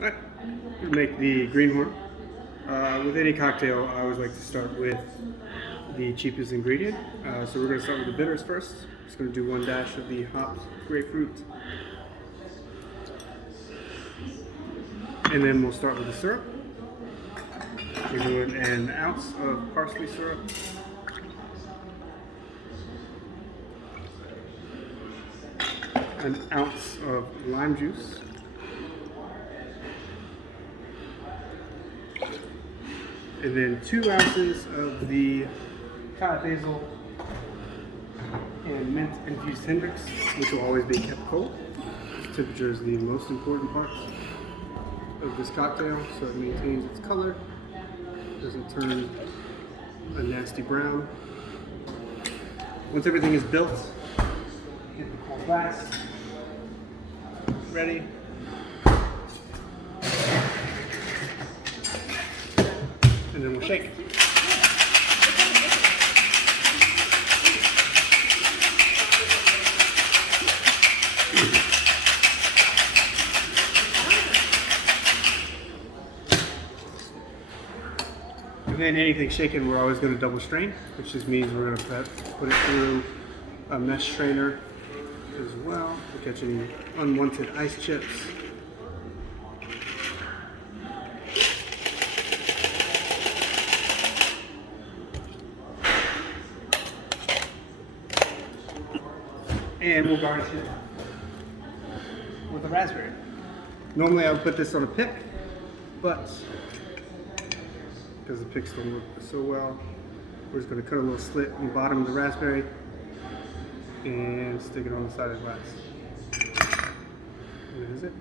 Alright, we'll make the Greenhorn. With any cocktail, I always like to start with the cheapest ingredient. So we're going to start with the bitters first. Just going to do 1 dash of the hopped grapefruit. And then we'll start with the syrup. We're doing an ounce of parsley syrup. An ounce of lime juice. And then 2 ounces of the basil and mint-infused Hendricks, which will always be kept cold. Temperature is the most important part of this cocktail, so it maintains its color, doesn't turn a nasty brown. Once everything is built, get the cold glass ready. And then we'll shake. And then anything shaken, we're always going to double strain, which just means we're going to put it through a mesh strainer as well to catch any unwanted ice chips. And we'll garnish it with a raspberry. Normally I would put this on a pick, but because the picks don't work so well, we're just going to cut a little slit in the bottom of the raspberry and stick it on the side of the glass. And that is it.